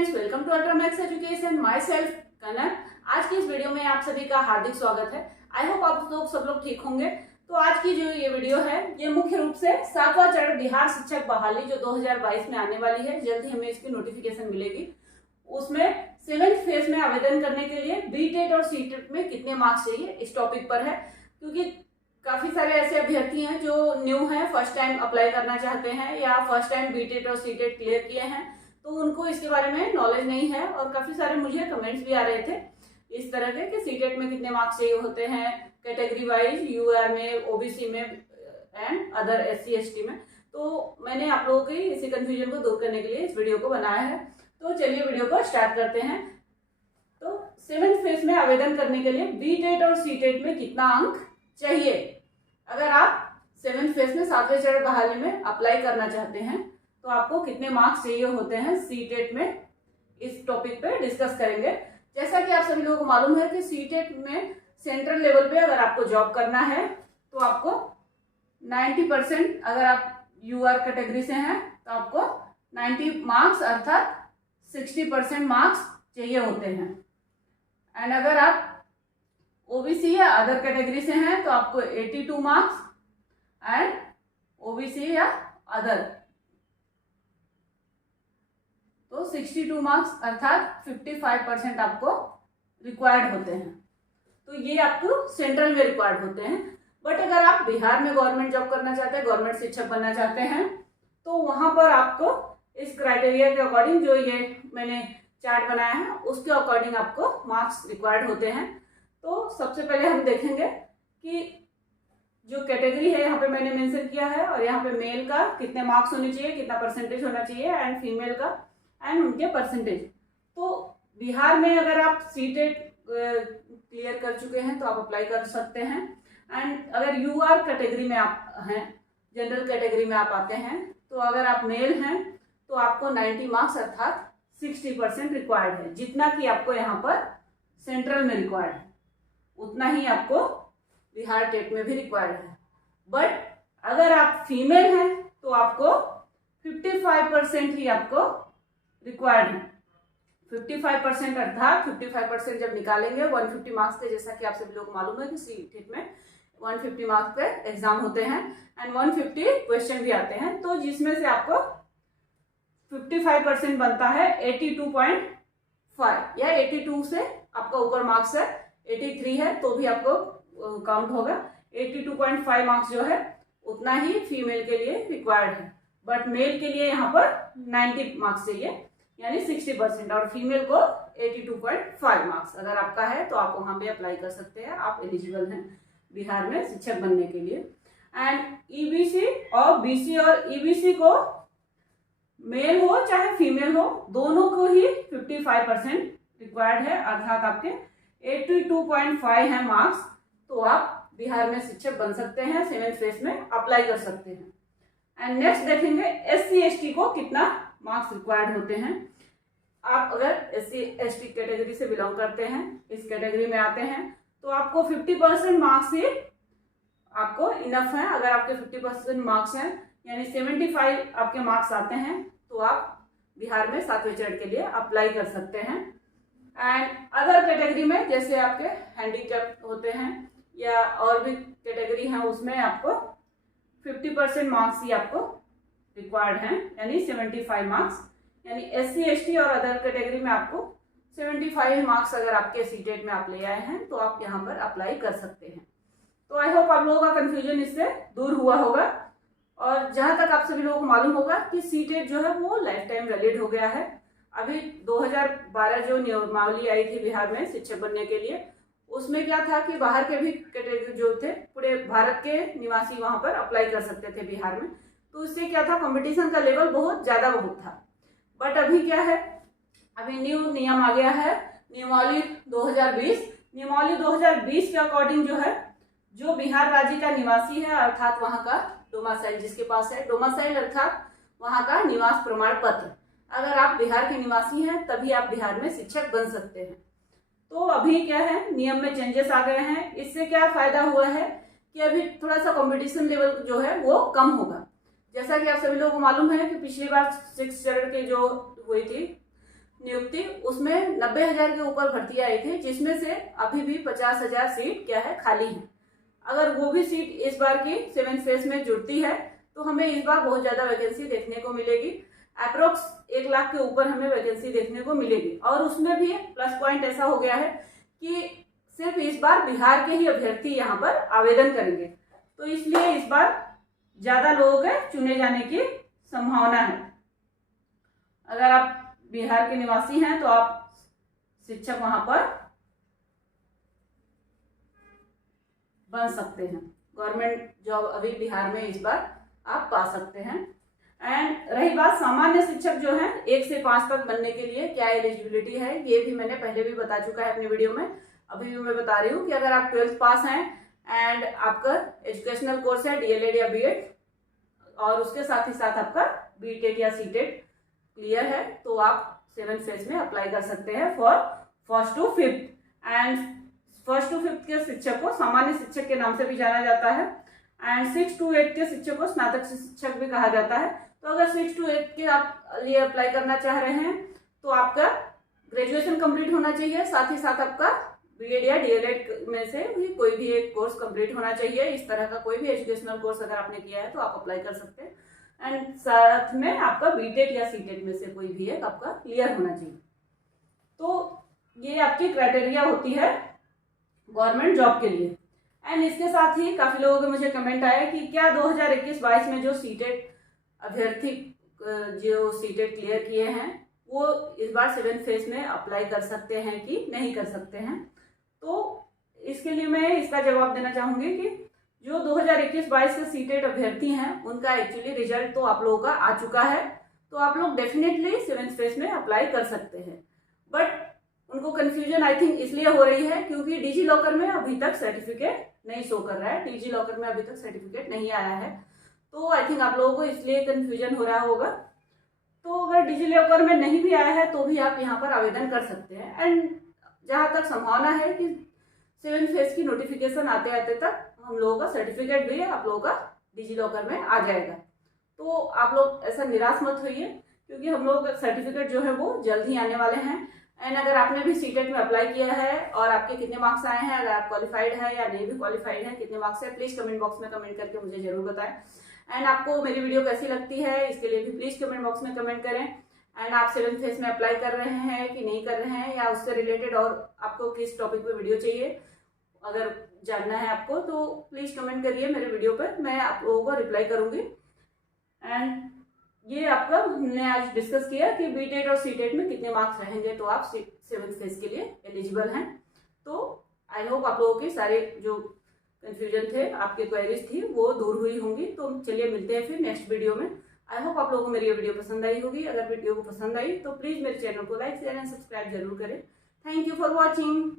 Friends, welcome to Ultramax education. Myself Kanak. आज की इस वीडियो में आप सभी का हार्दिक स्वागत है। आई होप आप सब लोग ठीक होंगे। तो आज की जो ये वीडियो है ये मुख्य रूप से 7वां चरण बिहार शिक्षक बहाली जो 2022 में आने वाली है, जल्द ही हमें इसकी नोटिफिकेशन मिलेगी। उसमें 7th फेज में आवेदन करने के लिए बीटेट और सीटेट में कितने मार्क्स चाहिए इस टॉपिक पर है, क्योंकि काफी सारे ऐसे अभ्यर्थी हैं जो न्यू हैं, फर्स्ट टाइम अप्लाई करना चाहते हैं या फर्स्ट टाइम बीटेट और सीटेट क्लियर किए हैं, तो उनको इसके बारे में नॉलेज नहीं है। और काफी सारे मुझे कमेंट्स भी आ रहे थे इस तरह के कि सीटेट में कितने मार्क्स चाहिए होते हैं कैटेगरी वाइज, यूआर में, ओबीसी में एंड अदर एससी एसटी में। तो मैंने आप लोगों की इसी कंफ्यूजन को दूर करने के लिए इस वीडियो को बनाया है। तो चलिए वीडियो को स्टार्ट करते हैं। तो 7th फेज में आवेदन करने के लिए बीटेट और सीटेट में कितना अंक चाहिए, अगर आप 7th फेज में 7वें चरण बहाली में अप्लाई करना चाहते हैं तो आपको कितने मार्क्स चाहिए होते हैं सीटेट में, इस टॉपिक पे डिस्कस करेंगे। जैसा कि आप सभी लोगों को मालूम है कि सीटेट में सेंट्रल लेवल पे अगर आपको जॉब करना है तो आपको 90%, अगर आप यूआर कैटेगरी से हैं तो आपको 90 मार्क्स अर्थात 60% मार्क्स चाहिए होते हैं। एंड अगर आप ओबीसी या अदर कैटेगरी से हैं तो आपको 82 मार्क्स एंड ओबीसी या अदर तो 62 मार्क्स अर्थात 55% आपको रिक्वायर्ड होते हैं। तो ये आपको सेंट्रल में रिक्वायर्ड होते हैं। बट अगर आप बिहार में गवर्नमेंट जॉब करना चाहते हैं, गवर्नमेंट शिक्षक बनना चाहते हैं, तो वहां पर आपको इस क्राइटेरिया के अकॉर्डिंग, जो ये मैंने चार्ट बनाया है उसके अकॉर्डिंग आपको मार्क्स रिक्वायर्ड होते हैं। तो सबसे पहले हम देखेंगे कि जो कैटेगरी है यहाँ पे मैंने मेंशन किया है, और यहाँ पे मेल का कितने मार्क्स होने चाहिए, कितना परसेंटेज होना चाहिए, एंड फीमेल का एंड उनके परसेंटेज। तो बिहार में अगर आप सीटेट क्लियर कर चुके हैं तो आप अप्लाई कर सकते हैं। एंड अगर यूआर कैटेगरी में आप हैं, जनरल कैटेगरी में आप आते हैं, तो अगर आप मेल हैं तो आपको 90 मार्क्स अर्थात 60% रिक्वायर्ड है। जितना कि आपको यहाँ पर सेंट्रल में रिक्वायर्ड है उतना ही आपको बिहार टेट में भी रिक्वायर्ड है। बट अगर आप फीमेल हैं तो आपको 55% ही आपको रिक्वायर्ड है। 55% अर्थात 55% जब निकालेंगे 150 मार्क्स के, जैसा कि आप सभी लोग को मालूम है कि सीटेट में 150 मार्क्स के एग्जाम होते हैं एंड 150 क्वेश्चन भी आते हैं, तो जिसमें से आपको 55% बनता है 82.5 या 82 से आपका ऊपर मार्क्स है, 83 है तो भी आपको काउंट होगा। 82.5 मार्क्स जो है उतना ही फीमेल के लिए रिक्वायर्ड है। बट मेल के लिए यहाँ पर 90 मार्क्स चाहिए यानी 60%, और फीमेल को 82.5 मार्क्स अगर आपका है तो आप वहां पे अप्लाई कर सकते हैं। आप एलिजिबल हैं बिहार में शिक्षक बनने के लिए। एंड ईबीसी और बीसी और ईबीसी को मेल हो चाहे फीमेल हो, दोनों को ही 55% रिक्वायर्ड है, अर्थात आपके 82.5 है मार्क्स, तो आप बिहार में शिक्षक बन सकते हैं, 7th फेज में अप्लाई कर सकते हैं। एंड नेक्स्ट देखेंगे एससी एसटी को कितना मार्क्स रिक्वायर्ड होते हैं। आप अगर एससी एसटी कैटेगरी से बिलोंग करते हैं, इस कैटेगरी में आते हैं, तो आपको 50% मार्क्स ही आपको इनफ है। अगर आपके 50% मार्क्स हैं यानी 75 आपके मार्क्स आते हैं तो आप बिहार में 7वें चरण के लिए अप्लाई कर सकते हैं। एंड अदर कैटेगरी में जैसे आपके हैंडीकैप होते हैं या और भी कैटेगरी हैं, उसमें आपको 50% मार्क्स ही आपको रिक्वायर्ड हैं यानी 75 मार्क्स, यानी एससी एसटी और अदर कैटेगरी में आपको 75 मार्क्स अगर आपके सीटेट में आप ले आए हैं तो आप यहाँ पर अप्लाई कर सकते हैं। तो आई होप आप लोगों का कंफ्यूजन इससे दूर हुआ होगा। और जहां तक आप सभी लोगों को मालूम होगा कि सीटेट जो है वो लाइफ टाइम वैलिड हो गया है। अभी 2012 जो नियमावली आई थी बिहार में शिक्षक बनने के लिए, उसमें क्या था कि बाहर के भी कैटेगरी जो थे, पूरे भारत के निवासी वहां पर अप्लाई कर सकते थे बिहार में। तो इससे क्या था, कंपटीशन का लेवल बहुत था। बट अभी क्या है, अभी न्यू नियम आ गया है, नियमावली 2020। नियमावली 2020 के अकॉर्डिंग जो है, जो बिहार राज्य का निवासी है अर्थात वहां का डोमासाइल जिसके पास है, डोमासाइल अर्थात वहां का निवास प्रमाण पत्र, अगर आप बिहार के निवासी हैं तभी आप बिहार में शिक्षक बन सकते हैं। तो अभी क्या है, नियम में चेंजेस आ गए हैं। इससे क्या फायदा हुआ है कि अभी थोड़ा सा कंपटीशन लेवल जो है वो कम होगा। जैसा कि आप सभी लोगों को मालूम है कि पिछली बार 6 चरण की जो हुई थी नियुक्ति, उसमें 90,000 के ऊपर भर्ती आई थी, जिसमें से अभी भी 50,000 सीट क्या है, खाली है। अगर वो भी सीट इस बार की 7th फेज में जुड़ती है तो हमें इस बार बहुत ज्यादा वैकेंसी देखने को मिलेगी। अप्रोक्स 1 लाख के ऊपर हमें वैकेंसी देखने को मिलेगी। और उसमें भी प्लस पॉइंट ऐसा हो गया है कि सिर्फ इस बार बिहार के ही अभ्यर्थी यहाँ पर आवेदन करेंगे, तो इसलिए इस बार ज्यादा लोगों के चुने जाने की संभावना है। अगर आप बिहार के निवासी हैं तो आप शिक्षक वहां पर बन सकते हैं। गवर्नमेंट जॉब अभी बिहार में इस बार आप पा सकते हैं। एंड रही बात सामान्य शिक्षक जो है 1 से 5 तक बनने के लिए क्या एलिजिबिलिटी है, ये भी मैंने पहले भी बता चुका है अपने वीडियो में। अभी भी मैं बता रही हूँ कि अगर आप 12th पास हैं एंड आपका एजुकेशनल कोर्स है DLED या BEd, और उसके साथ ही साथ आपका BTET या CTET क्लियर है, तो आप 7th फेज में अप्लाई कर सकते हैं for 1st to 5th। And 1st to 5th के शिक्षक को सामान्य शिक्षक के नाम से भी जाना जाता है। एंड 6 to 8 के शिक्षक को स्नातक शिक्षक भी कहा जाता है। तो अगर 6 to 8 के आप लिए अप्लाई करना चाह रहे हैं तो आपका ग्रेजुएशन कंप्लीट होना चाहिए, साथ ही साथ आपका BEd या DLED में से भी कोई भी एक कोर्स कंप्लीट होना चाहिए। इस तरह का कोई भी एजुकेशनल कोर्स अगर आपने किया है तो आप अप्लाई कर सकते हैं। एंड साथ में आपका BTET या CTET में से कोई भी एक आपका क्लियर होना चाहिए। तो ये आपकी क्राइटेरिया होती है गवर्नमेंट जॉब के लिए। एंड इसके साथ ही काफी लोगों के मुझे कमेंट आया कि क्या 2021-22 में जो CTET अभ्यर्थी जो CTET क्लियर किए हैं वो इस बार 7th फेज में अप्लाई कर सकते हैं कि नहीं कर सकते हैं। तो इसके लिए मैं इसका जवाब देना चाहूंगी कि जो 2021-22 के CTET अभ्यर्थी हैं उनका एक्चुअली रिजल्ट तो आप लोगों का आ चुका है, तो आप लोग डेफिनेटली 7th फेज में अप्लाई कर सकते हैं। बट उनको कंफ्यूजन आई थिंक इसलिए हो रही है क्योंकि डिजी लॉकर में अभी तक सर्टिफिकेट नहीं शो कर रहा है, डिजी लॉकर में अभी तक सर्टिफिकेट नहीं आया है, तो आई थिंक आप लोगों को इसलिए कंफ्यूजन हो रहा होगा। तो अगर डिजी लॉकर में नहीं भी आया है तो भी आप यहाँ पर आवेदन कर सकते हैं। एंड जहाँ तक संभावना है कि 7th फेज की नोटिफिकेशन आते आते तक हम लोगों का सर्टिफिकेट भी आप लोगों का डिजी लॉकर में आ जाएगा। तो आप लोग ऐसा निराश मत होइए क्योंकि हम लोग का सर्टिफिकेट जो है वो जल्द ही आने वाले हैं। एंड अगर आपने भी CTET में अप्लाई किया है और आपके कितने मार्क्स आए हैं, अगर आप क्वालिफाइड है या नहीं भी क्वालिफाइड है, कितने मार्क्स है, प्लीज कमेंट बॉक्स में कमेंट करके मुझे जरूर बताएं। एंड आपको मेरी वीडियो कैसी लगती है इसके लिए भी प्लीज कमेंट बॉक्स में कमेंट करें। एंड आप 7th फेज में अप्लाई कर रहे हैं कि नहीं कर रहे हैं, या उससे रिलेटेड और आपको किस टॉपिक पे वीडियो चाहिए अगर जानना है आपको, तो प्लीज कमेंट करिए मेरे वीडियो पर, मैं आप लोगों को रिप्लाई करूंगी। एंड ये आपका हमने आज डिस्कस किया कि BTET और CTET में कितने मार्क्स रहेंगे तो आप 7th फेज के लिए एलिजिबल हैं। तो आई होप आप लोगों के सारे जो कंफ्यूजन थे, आपके क्वेरीज थी, वो दूर हुई होंगी। तो चलिए मिलते हैं फिर नेक्स्ट वीडियो में। आई होप आप लोगों को मेरी ये वीडियो पसंद आई होगी। अगर वीडियो को पसंद आई तो प्लीज मेरे चैनल को लाइक शेयर एंड सब्सक्राइब जरूर करें। Thank you for watching.